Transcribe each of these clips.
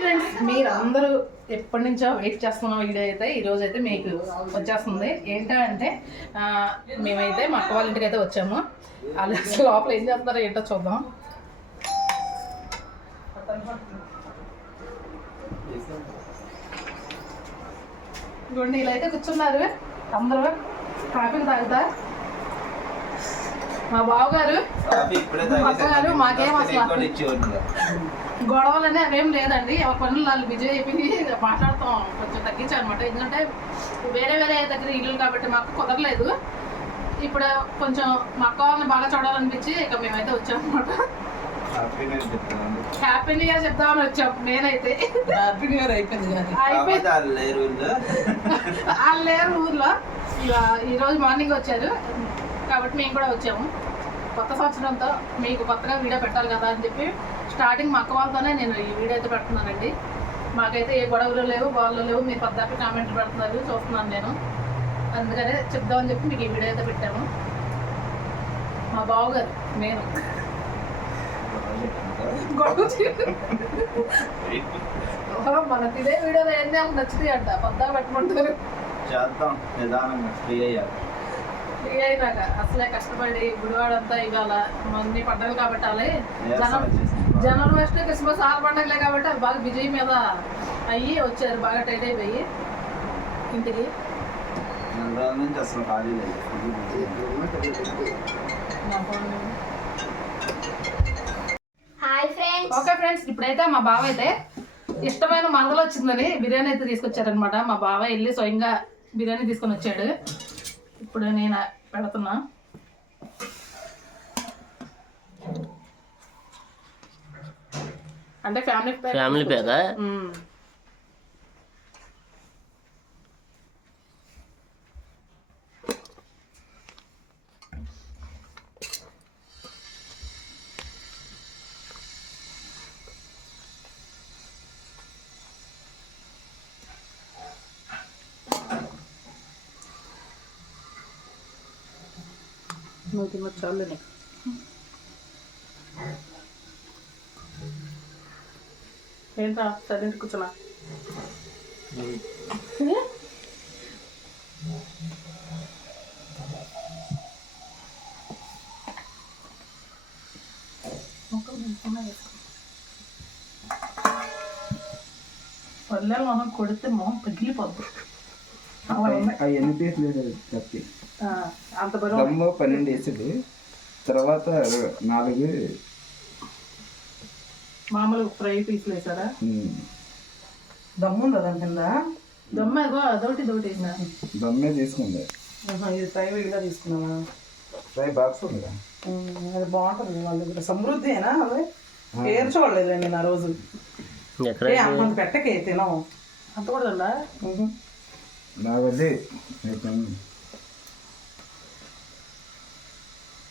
Friends మీరు అందరూ ఎప్పటి నుంచో వెయిట్ చేస్తున్న వీడియో అయితే ఈరోజు అయితే మీకు వచ్చేస్తుంది. ఏంటంటే మేమైతే మా అక్క వాళ్ళ ఇంటికి అయితే వచ్చాము. వాళ్ళు అసలు లోపల ఏం చేస్తారో ఏంటో చూద్దాం. గుండీలు ఇలా అయితే కూర్చున్నారు. అందరూ కాఫీలు తాగుతారు. మా బావగారు అత్తగారు మాకేం అసలు ఇచ్చేవాడు గొడవలనే అవేం లేదండి. ఎవరి పనులు వాళ్ళు బిజీ అయిపోయి మాట్లాడతాం. కొంచెం తగ్గించాను అనమాట ఎందుకంటే వేరే వేరే దగ్గర ఇల్లు కాబట్టి మాకు కుదరలేదు. ఇప్పుడు కొంచెం మా అక్క వాళ్ళని బాగా చూడాలనిపించి ఇక మేమైతే వచ్చాం అనమాట హ్యాపీ న్యూ ఇయర్ చెప్దామని వచ్చాం. నేనైతే. హ్యాపీ న్యూ ఇయర్ అయిపోయింది వాళ్ళు లేరు వీళ్ళు. వాళ్ళు లేరు ఊర్లో. ఇక ఈరోజు మార్నింగ్ వచ్చారు. కాబట్టి మేము కూడా వచ్చాము. కొత్త సంవత్సరంతో మీకు కొత్తగా వీడియో పెట్టాలి కదా అని చెప్పి స్టార్టింగ్ మా అక్క వాళ్ళతోనే నేను ఈ వీడియో అయితే పెడుతున్నానండి. మాకైతే ఏ గొడవలు లేవు వాళ్ళు లేవు మీరు పద్దాక కామెంట్లు పెడుతున్నారు చూస్తున్నాను నేను. అందుకనే చెప్దామని చెప్పి మీకు ఈ వీడియో అయితే పెట్టాము. మా బావగారు నేను. గొడవ మనకి ఇదే వీడియోలో ఎన్ని నచ్చుతాయి అంట పద్దా పెట్టమంటారు. చేద్దాం నిదానంగా ఫ్రీ అయ్యాక ఫ్రీ అయినాక అసలే కష్టపడి గుడివాడంతా ఇవాళ మంది పండగలు కాబట్టి జనం జనవరి ఫస్ట్ క్రిస్మస్ ఆరు పండగలే కాబట్టి అవి బాగా విజయ్ మీద అయ్యి వచ్చారు బాగా టైట్ అయిపోయి ఇంటికి. నుంచి అసలు ఖాళీ లేదు. ఓకే ఫ్రెండ్స్ ఇప్పుడైతే మా బావ అయితే ఇష్టమైన మరదలు వచ్చిందని బిర్యానీ అయితే తీసుకొచ్చారనమాట మా బావ వెళ్ళి స్వయంగా బిర్యానీ తీసుకొని వచ్చాడు. ఇప్పుడు నేను పెడుతున్నా. అంటే ఫ్యామిలీ ఫ్యామిలీ ప్యాకా నువ్వు చాలు నీకు ఏంట్రా సైలెంట్ కూర్చున్నా పల్లె మొహం కొడితే మొహం పగిలిపోద్దు ఉన్నాయి. అవన్నీ పీసులు చెప్పి ఆ, అంత దమ్ము పన్నెండు వేసుడు తర్వాత నాలుగు. మామూలు ఫ్రై పీసులు వేసారా? దమ్ము ఉందా దాని కింద? దమ్మ అదొకటి ఇదొకటి వేసినా. దమ్మే తీసుకుంది. ఇది ఫ్రై విడిగా తీసుకున్నావా? ఫ్రై బాక్స్ ఉందిగా. ఉమ్, అది బాగుంటుంది వాళ్ళ దగ్గర. సమృద్ధినా అది? పేర్చోలేదు నేను ఆ రోజు. అంత పెట్టకే తినం అంత కూడా వద్దు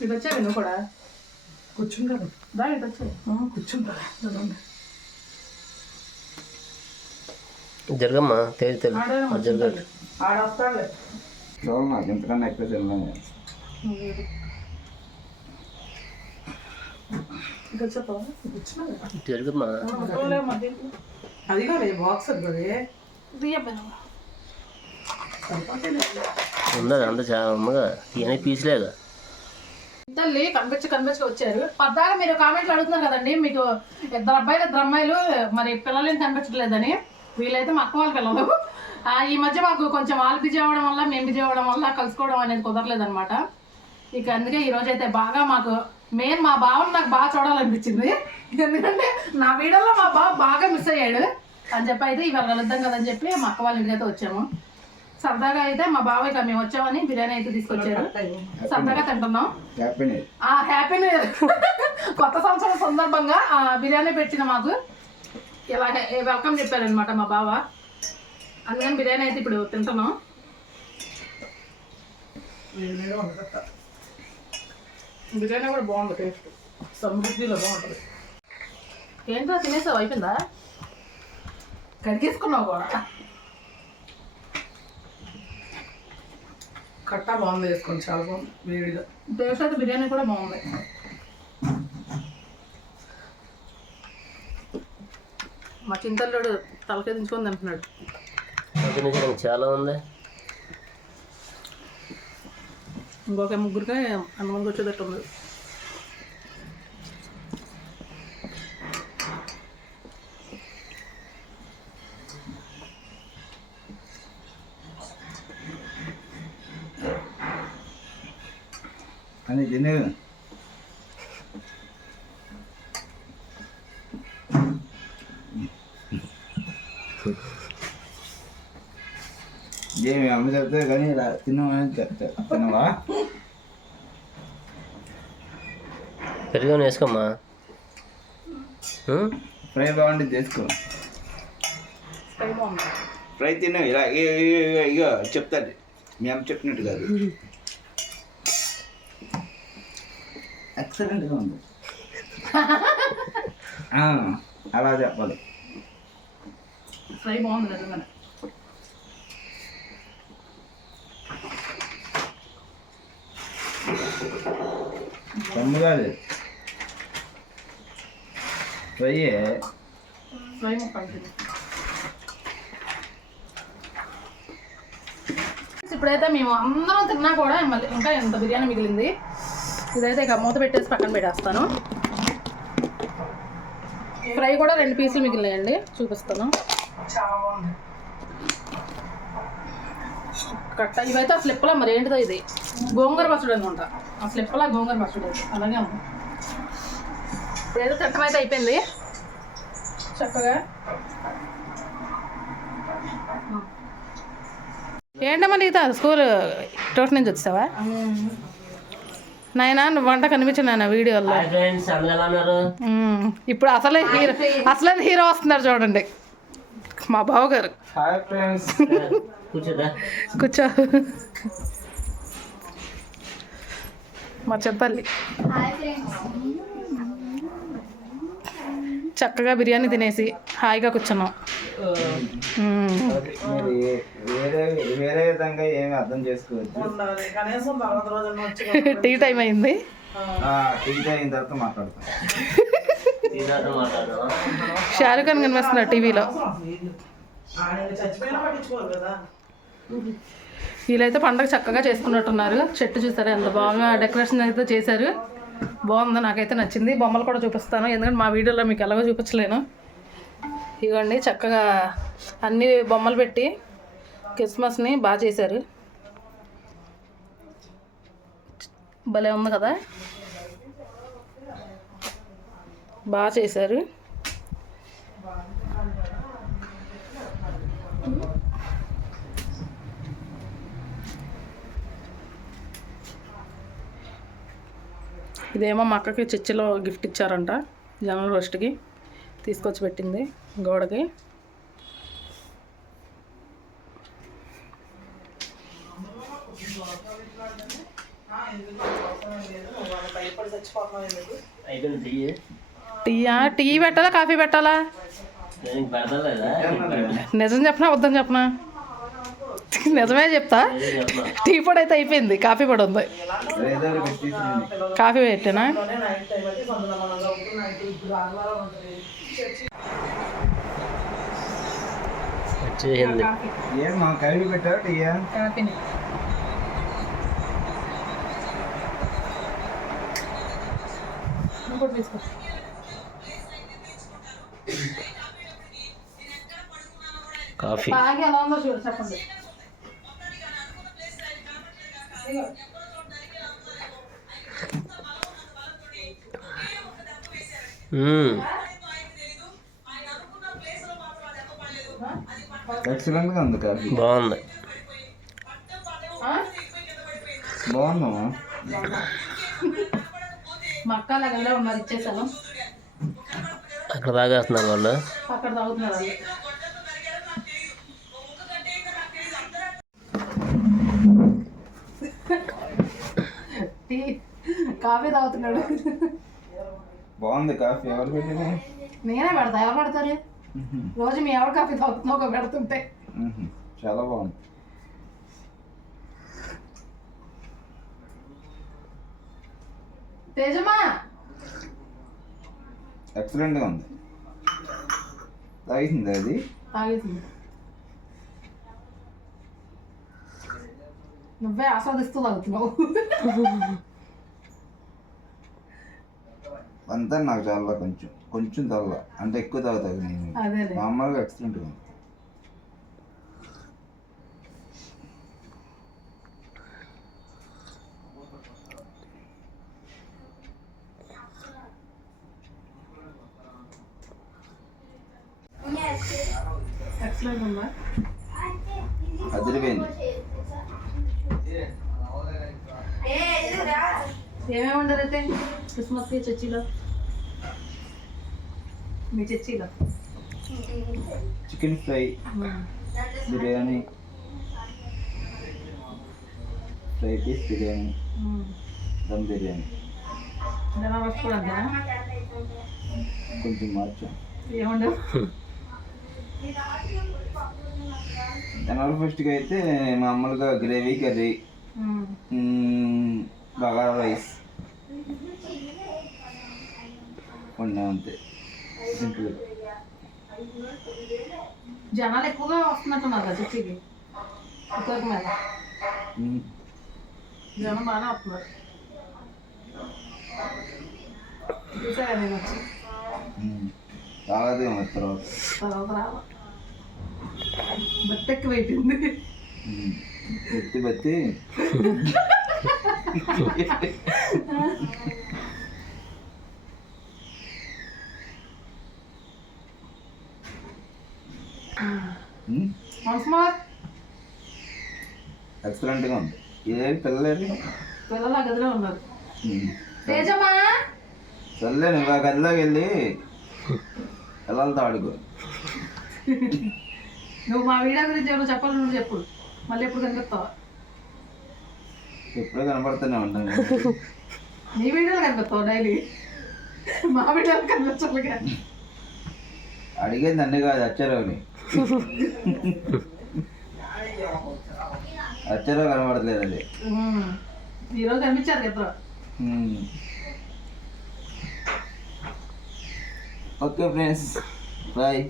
ఇటు వచ్చావి నువ్వు కూడా. కూర్చుంటాడు దా ఇటు వచ్చాయి కూర్చుంటాడు జరగమ్మా తేలి తెలు ఆడేమో జరగదు ఆడొస్తాడులే చూడాలి నాకు ఇంతకన్నా ఎక్కువ కూర్చున్నాడు జరగమ్మా. అది కాదు బాక్స్ అది ఉన్నది అంత చాలా అమ్మగా తీయని పీసులేగా తల్లి కనిపించి కనిపించి వచ్చారు. పద్దాక మీరు కామెంట్లు అడుగుతున్నారు కదండి మీకు ఇద్దరు అబ్బాయిలు ఇద్దరు అమ్మాయిలు మరి పిల్లలేం కనిపించట్లేదని. వీళ్ళైతే మా అక్క వాళ్ళ పిల్లలు ఈ మధ్య మాకు కొంచెం వాళ్ళు బిజీ అవ్వడం వల్ల మేము బిజీ అవ్వడం వల్ల కలుసుకోవడం అనేది కుదరలేదనమాట ఇక అందుకే ఈ రోజు అయితే బాగా మాకు మెయిన్ మా బావని నాకు బాగా చూడాలనిపించింది. ఎందుకంటే నా వీడియోలో మా బావ బాగా మిస్ అయ్యాడు. అని చెప్పి అయితే ఇవాళ కలుద్దాం కదని చెప్పి మా అక్క వాళ్ళ ఇంటికి అయితే వచ్చాము. సరదాగా అయితే మా బావ ఇక మేము వచ్చామని బిర్యానీ అయితే తీసుకొచ్చారు. సరదాగా తింటున్నాం. హ్యాపీ ఆ హ్యాపీ న్యూ ఇయర్ కొత్త సంవత్సరం సందర్భంగా ఆ బిర్యానీ పెట్టిన మాకు ఇలా వెల్కమ్ చెప్పారనమాట మా బావ. అందుకని బిర్యానీ అయితే ఇప్పుడు తింటున్నాం. బిర్యానీ కూడా బాగుంది టేస్ట్ సమృద్ధిలో బాగుంటుంది. ఏంటో తినేసావు? అయిపోయిందా? కడిగేసుకున్నావు కూడా? కట్టా బాగుంది వేసుకోండి చాలా బాగుంది వేడిగా. అయితే బిర్యానీ కూడా బాగుంది. మా చింతల్లోడు తలకాయ దించుకొని తింటున్నాడు. చాలా ఉంది. ఇంకొక ముగ్గురికి అన్నమంది వచ్చేటట్టు ఉంది అని తిను ఏమి అమ్మ చెప్తే కానీ ఇలా చెప్తా. తినవా పెరుగు వేసుకోమ్మా? ఫ్రై బాగుంటుంది చేసుకో. ఫ్రై బాగుంది. ఫ్రై తిను ఇలా ఇగో, ఇగో, ఇగో, ఇగో చెప్తాడు మీ అమ్మ చెప్పినట్టు కాదు. ఎక్సలెంట్గా ఉంది. ఆ, అలా చెప్పాలి. ఫ్రై బాగుంది ఫ్రై ఫ్రై ఉంటుంది ఇప్పుడైతే మేము అందరం తిన్నా కూడా మళ్ళీ ఇంకా ఎంత బిర్యానీ మిగిలింది ఇదైతే ఇక మూత పెట్టేసి పక్కన పెట్టేస్తాను ఫ్రై కూడా రెండు పీసులు మిగిలినాయండి చూపిస్తాను చాలా బాగుంది కట్ట. ఇవైతే ఆ స్లిప్లా మరి ఏంటిదో ఇది? గోంగూర పచ్చడి అనుకుంటా. ఆ స్లిప్లా గోంగూర పచ్చడి అలాగే ఉంది. ఇప్పుడైతే తిట్టం అయితే అయిపోయింది. చక్కగా. ఏంటమ్మా నీత? స్కూల్ ట్యూషన్ నుంచి వచ్చావా? నాయనా నువ్వు వంట కనిపించను నాయన వీడియోలో? హాయ్ ఫ్రెండ్స్ అందరూ ఎలా ఉన్నారు? మ్మ్. ఇప్పుడు అసలే హీరో అసలే హీరో వస్తున్నారు చూడండి. మా బావగారు. Hi friends. కూర్చోదా కూర్చో. మా చెప్పాలి హాయ్ ఫ్రెండ్స్. చక్కగా బిర్యానీ తినేసి హాయిగా కూర్చున్నాం. వేరే వేరే విధంగా ఏమి అర్థం చేసుకోవద్దు. ఉండాలి. కనీసం తర్వాత రోజున వచ్చి టీ టైం అయింది. ఆ, టీ అయిన తర్వాత మాట్లాడతాం. షారుఖ్ ఖాన్ కనిపిస్తున్నారు టీవీలో. వీళ్ళైతే పండగ చక్కగా చేసుకున్నట్టున్నారు. చెట్టు చూసారు? ఎంత బాగా డెకరేషన్ అయితే చేశారు. బాగుంది నాకైతే నచ్చింది. బొమ్మలు కూడా చూపిస్తాను. ఎందుకంటే మా వీడియోలో మీకు ఎలాగో చూపించలేను. ఇదిగోండి చక్కగా అన్ని బొమ్మలు పెట్టి క్రిస్మస్ని బాగా చేశారు. భలే ఉంది కదా? బాగా చేశారు. ఇదేమో మా అక్కకి చర్చిలో గిఫ్ట్ ఇచ్చారంట జనవరి ఫస్ట్కి. తీసుకొచ్చి పెట్టింది గోడకి. అయిపోయింది టీయా? టీ పెట్టాలా కాఫీ పెట్టాలా? నిజం చెప్పనా వద్దని చెప్పనా? నిజమే చెప్తా. టీ పొడి అయితే అయిపోయింది కాఫీ పొడి ఉంది. కాఫీ పెట్టానా? పెట్టావు టీయా? కాఫీని. ఇంకోటి తీసుకో. కాఫీ. తాగి ఎలా ఉందో చూడు చెప్పండి. మ్మ్. ఎక్సలెంట్గా ఉంది కాఫీ. బాగుంది? బాగుందమ్మా మా అక్క అలాగే ఉన్నారు ఇచ్చేసాను అక్కడ తాగేస్తున్నారు వాళ్ళు. అక్కడ తాగుతున్నారు వాళ్ళు టీ కాఫీ తాగుతున్నాడు. బాగుంది కాఫీ ఎవరు పెట్టింది? నేనే పెడతా ఎవరు పెడతారు? రోజు మీ ఎవరు కాఫీ తాగుతున్నావు ఒక పెడుతుంటే. చాలా బాగుంది. తేజమా ఎక్సలెంట్గా ఉంది. తాగింది అది? తాగేసింది. నువ్వే ఆస్వాదిస్తూ తాగుతున్నావు అంతా నాకు చాలా కొంచెం కొంచెం తల్ల అంటే ఎక్కువ తాగుతాను నేను అదేలే. మామూలుగా ఎక్సలెంట్ ఉంది ఎక్సలెంట్ ఉందా అదిరిపోయింది ఏమేమి ఉండదు అయితే? క్రిస్మస్కి చర్చిలో? మీ చర్చిలో? Chicken fry biryani. Fry piece biryani dum biryani. కొంచెం మార్చాం. ఏముండదు జనరల్ ఫస్ట్కి అయితే మామూలుగా గ్రేవీ కర్రీ. బగారా రైస్ వండా అంతే. సింపుల్. జనాలు ఎక్కువగా వస్తున్నట్టున్నారు చర్చికి ఉత్తరక మీద. జనం బాగానే వస్తున్నారు. చూసాగా నేను వచ్చి? మరి తర్వాత. తర్వాత రావా. అయిపోయింది మ్మ్. బత్తి బత్తి. మనసుమార్ ఎక్సలెంట్గా ఉంది. ఇదే పిల్లలేరు పిల్లలు గదిలో ఉన్నారు. మ్మ్. తేజమ్మా. సర్లే నువ్వు ఆ గదిలోకి వెళ్ళి పిల్లలతో ఆడుకో. నువ్వు మా వీడియో గురించి ఏమైనా చెప్పాలి నువ్వు చెప్పు. మళ్ళీ ఎప్పుడు కనిపిస్తావా? ఎప్పుడూ కనపడుతూనే ఉంటాను నీ వీడియోలు కనిపిస్తావు డైలీ? మా వీడియోలు కనిపించాలి కానీ అడిగేది నన్ను కాదు అచ్చారావుని. అచ్చారావు కనపడట్లేదు అది. ఈరోజు కనిపించారు ఇద్దరు. Okay friends bye.